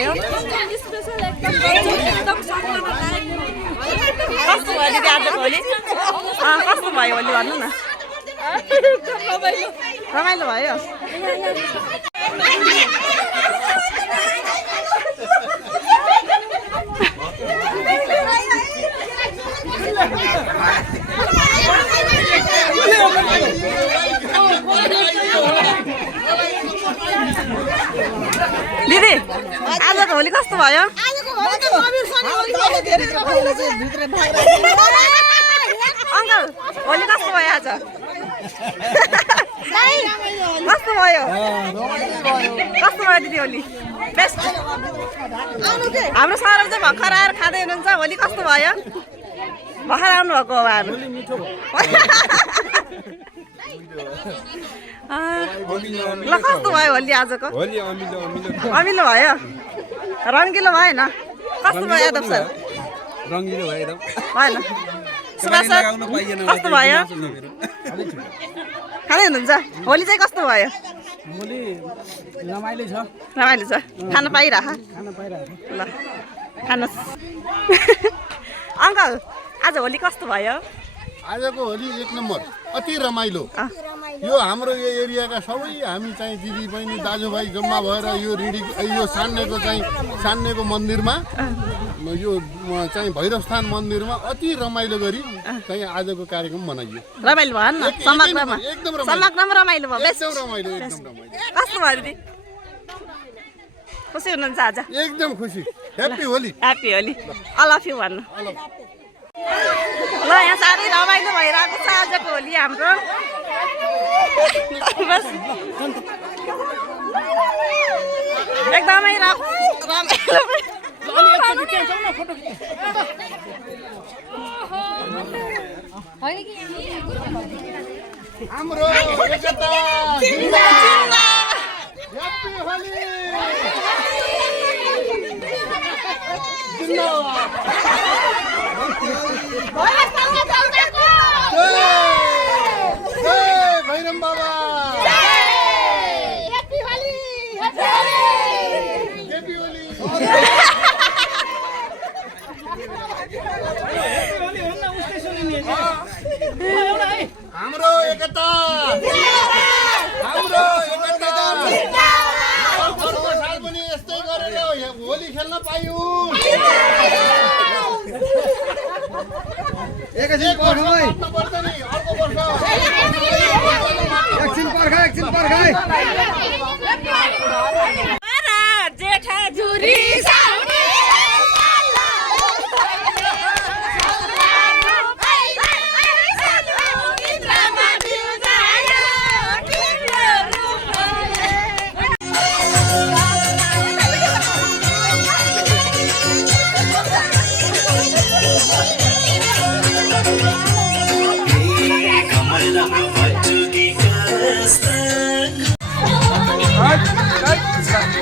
भयो कस्तो भयो दिदी आजको होली कस्तो भयो होली भन्नु न रमाइलो भयो दिदी आजको होली कस्तो भयो अङ्कल होली कस्तो भयो आज कस्तो भयो कस्तो भयो दिदी होली बेस्ट हाम्रो सरल चाहिँ भर्खर आएर खाँदै हुनुहुन्छ होली कस्तो भयो भर्खर आउनु भएको हो ल कस्तो भयो होली आजको अमिलो भयो रङ्गिलो भएन कस्तो भयो यादव सर रङ्गिलो भयो एकदम भएन सुभाष सर कस्तो भयो खाँदै हुनुहुन्छ होली चाहिँ कस्तो भयो होली रमाइलो छ खान पाइरह ल खानुहोस् अङ्कल आज होली कस्तो भयो आजको होली एक नम्बर अति रमाइलो यो हाम्रो यो एरियाका सबै हामी चाहिँ दिदी बहिनी दाजुभाइ जम्मा भएर यो यो सान्नेको मन्दिरमा यो चाहिँ भैरवस्थान मन्दिरमा अति रमाइलो गरी चाहिँ आजको कार्यक्रम मनाइयो रमाइलो भयो नि समग्रमा एकदम रमाइलो भयो एकदम रमाइलो कस्तो भयो दिदी खुसी हुनुहुन्छ आज एकदम खुसी happy Holi all of you भन्नु ल यहाँ साह्रै रमाइलो भइरहेको छ आजको होली हाम्रो एकदमै रमाइलो हाम्रो एकता ह्याप्पी होली भैरम बाबा ह्याप्पी होली ह्याप्पी होली हाम्रो एकता अर्को साल पनि यस्तै गरेर होली खेल्न पायौँ एकैछिन पर्ख जेठा झुरी Right.